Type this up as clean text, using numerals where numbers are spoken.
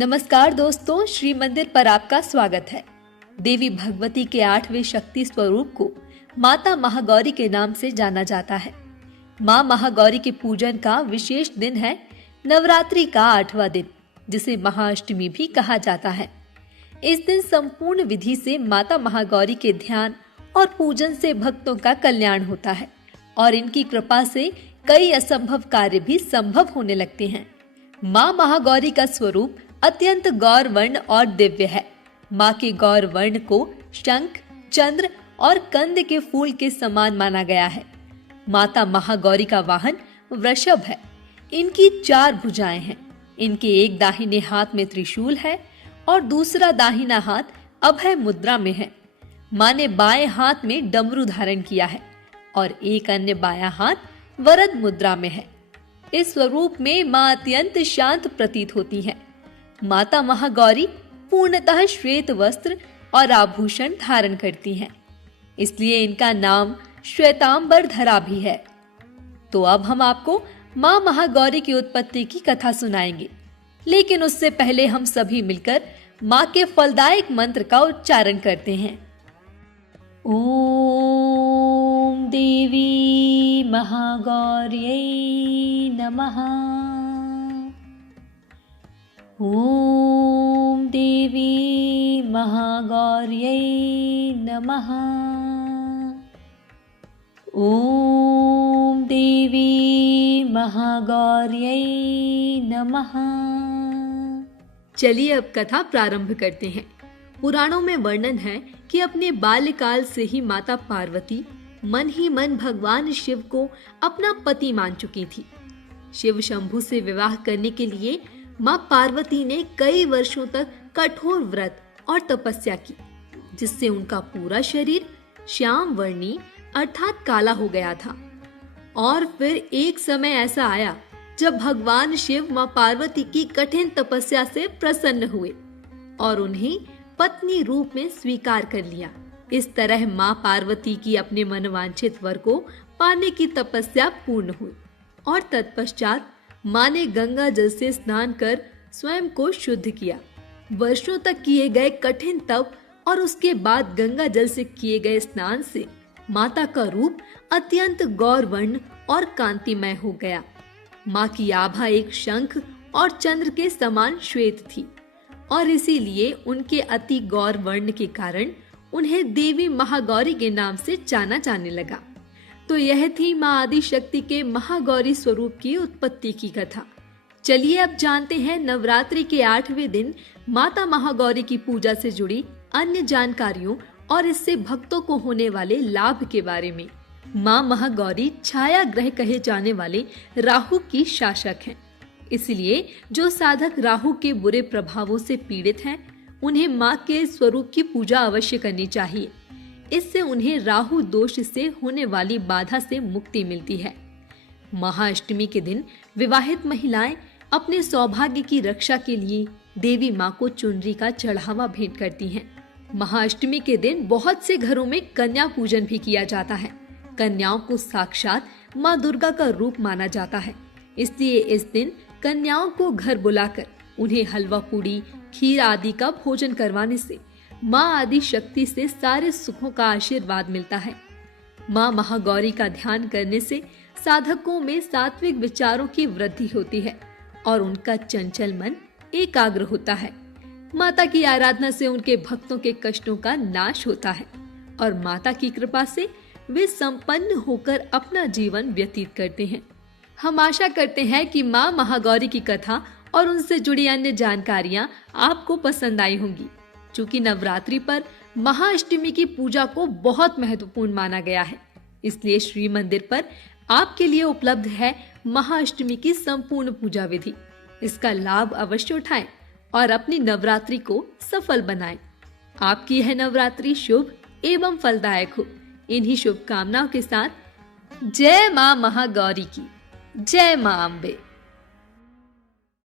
नमस्कार दोस्तों, श्री मंदिर पर आपका स्वागत है। देवी भगवती के 8वें शक्ति स्वरूप को माता महागौरी के नाम से जाना जाता है। मां महागौरी के पूजन का विशेष दिन है नवरात्रि का 8वां दिन, जिसे महाअष्टमी भी कहा जाता है। इस दिन संपूर्ण विधि से माता महागौरी के ध्यान और पूजन से भक्तों का कल्याण होता है और इनकी कृपा से कई असंभव कार्य भी संभव होने लगते हैं। मां महागौरी का स्वरूप अत्यंत गौर वर्ण और दिव्य है। मां के गौर वर्ण को शंख, चंद्र और कंद के फूल के समान माना गया है। माता महागौरी का वाहन वृषभ है। इनकी 4 भुजाएं हैं। इनके एक दाहिने हाथ में त्रिशूल है और दूसरा दाहिना हाथ अभय मुद्रा में है। मां ने बाएं हाथ में डमरू धारण किया है और एक अन्य बायां हाथ वरद मुद्रा में है। इस स्वरूप में मां अत्यंत शांत प्रतीत होती हैं। माता महागौरी पूर्णतः श्वेत वस्त्र और आभूषण धारण करती हैं, इसलिए इनका नाम श्वेतांबर धरा भी है। तो अब हम आपको मां महागौरी की उत्पत्ति की कथा सुनाएंगे, लेकिन उससे पहले हम सभी मिलकर मां के फलदायक मंत्र का उच्चारण करते हैं। ओम देवी महागौर्यै नमः। ओम देवी महागौर्यै नमः। ओम देवी महागौर्यै नमः। चलिए अब कथा प्रारंभ करते हैं। पुराणों में वर्णन है कि अपने बाल्यकाल से ही माता पार्वती मन ही मन भगवान शिव को अपना पति मान चुकी थी। शिव शंभु से विवाह करने के लिए मां पार्वती ने कई वर्षों तक कठोर व्रत और तपस्या की, जिससे उनका पूरा शरीर श्याम वर्णी अर्थात काला हो गया था। और फिर एक समय ऐसा आया जब भगवान शिव मां पार्वती की कठिन तपस्या से प्रसन्न हुए और उन्हें पत्नी रूप में स्वीकार कर लिया। इस तरह मां पार्वती की अपने मनवांछित वर को पाने की तपस्या पूर्ण हुई और तत्पश्चात मां ने गंगा जल से स्नान कर स्वयं को शुद्ध किया। वर्षों तक किए गए कठिन तप और उसके बाद गंगा जल से किए गए स्नान से माता का रूप अत्यंत गौर वर्ण और कांतिमय हो गया। मां की आभा एक शंख और चंद्र के समान श्वेत थी और इसीलिए उनके अति गौर वर्ण के कारण उन्हें देवी महागौरी के नाम से जाना जाने लगा। तो यह थी मां आदि शक्ति के महागौरी स्वरूप की उत्पत्ति की कथा। चलिए अब जानते हैं नवरात्रि के 8वें दिन माता महागौरी की पूजा से जुड़ी अन्य जानकारियों और इससे भक्तों को होने वाले लाभ के बारे में। मां महागौरी छाया ग्रह कहे जाने वाले राहु की शासक हैं। इसलिए जो साधक राहु के बुरे प्रभावों से पीड़ित हैं, उन्हें मां के स्वरूप की पूजा अवश्य करनी चाहिए। इससे उन्हें राहु दोष से होने वाली बाधा से मुक्ति मिलती है। महाअष्टमी के दिन विवाहित महिलाएं अपने सौभाग्य की रक्षा के लिए देवी मां को चुनरी का चढ़ावा भेंट करती हैं। महाअष्टमी के दिन बहुत से घरों में कन्या पूजन भी किया जाता है। कन्याओं को साक्षात मां दुर्गा का रूप माना जाता है, इसलिए इस दिन कन्याओं को घर बुलाकर उन्हें हलवा पूड़ी, खीर आदि का भोजन करवाने से मां आदि शक्ति से सारे सुखों का आशीर्वाद मिलता है। मां महागौरी का ध्यान करने से साधकों में सात्विक विचारों की वृद्धि होती है और उनका चंचल मन एकाग्र होता है। माता की आराधना से उनके भक्तों के कष्टों का नाश होता है और माता की कृपा से वे संपन्न होकर अपना जीवन व्यतीत करते हैं। हम आशा करते हैं कि मां महागौरी की कथा और उनसे जुड़ी अन्य जानकारियां आपको पसंद आई होंगी। चूंकि नवरात्रि पर महाअष्टमी की पूजा को बहुत महत्वपूर्ण माना गया है, इसलिए श्री मंदिर पर आपके लिए उपलब्ध है महाअष्टमी की संपूर्ण पूजा विधि। इसका लाभ अवश्य उठाएं और अपनी नवरात्रि को सफल बनाएं। आपकी यह नवरात्रि शुभ एवं फलदायक हो। इन्हीं शुभकामनाओं के साथ जय मां महागौरी की, जय मां अम्बे।